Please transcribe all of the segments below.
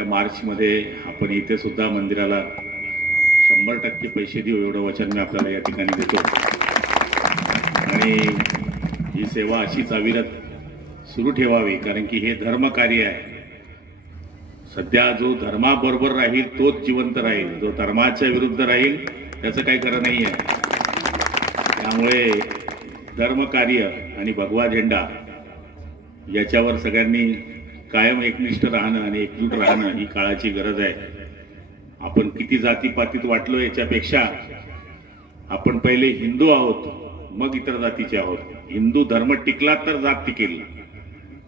या मार्चमध्ये आपण इथे सुद्धा मंदिराला शंभर टक्के पैसे देऊ एवढं वचन मी आपल्याला या ठिकाणी देतो. आणि ही सेवा अशीच अविरत सुरू ठेवावी कारण की हे धर्मकार्य आहे. सध्या जो धर्माबरोबर राहील तोच जिवंत राहील. जो धर्माच्या विरुद्ध राहील त्याचं काही खरं नाही आहे. त्यामुळे धर्मकार्य आणि भगवा झेंडा याच्यावर सगळ्यांनी कायम एकनिष्ठ राहणं आणि एकजूट राहणं ही काळाची गरज आहे. आपण किती जातीपातीत वाटलो याच्यापेक्षा आपण पहिले हिंदू आहोत मग इतर जातीचे आहोत. हिंदू धर्म टिकला तर जात टिकेल.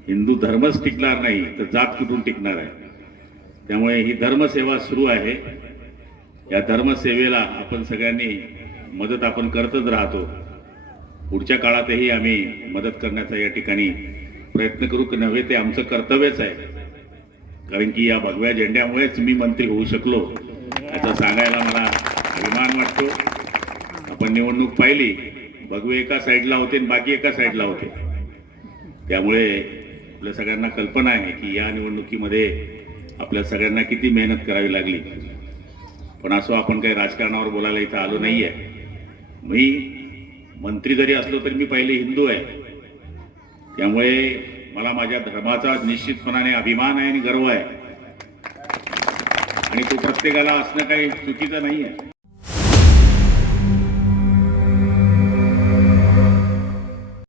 हिंदू धर्मच टिकणार नाही तर जात कुठून टिकणार आहे? त्यामुळे ही धर्मसेवा सुरू आहे. या धर्मसेवेला आपण सगळ्यांनी मदत आपण करतच राहतो. पुढच्या काळातही आम्ही मदत करण्याचा या ठिकाणी प्रयत्न करू की नव्हे ते आमचं कर्तव्यच आहे. कारण की या भगव्या झेंड्यामुळेच मी मंत्री होऊ शकलो याचं सांगायला मला अभिमान वाटतो. आपण निवडणूक पाहिली भगवे एका साईडला होते आणि बाकी एका साईडला होते. त्यामुळे आपल्या सगळ्यांना कल्पना आहे की या निवडणुकीमध्ये आपल्या सगळ्यांना किती मेहनत करावी लागली. पण असो आपण काही राजकारणावर बोलायला इथं आलो नाही आहे मी मंत्री जरी असलो तरी मी पहिले हिंदू आहे. त्यामुळे मला माझ्या धर्माचा निश्चितपणाने अभिमान आहे आणि गर्व आहे. आणि तो प्रत्येकाला असणं काही चुकीचं नाही आहे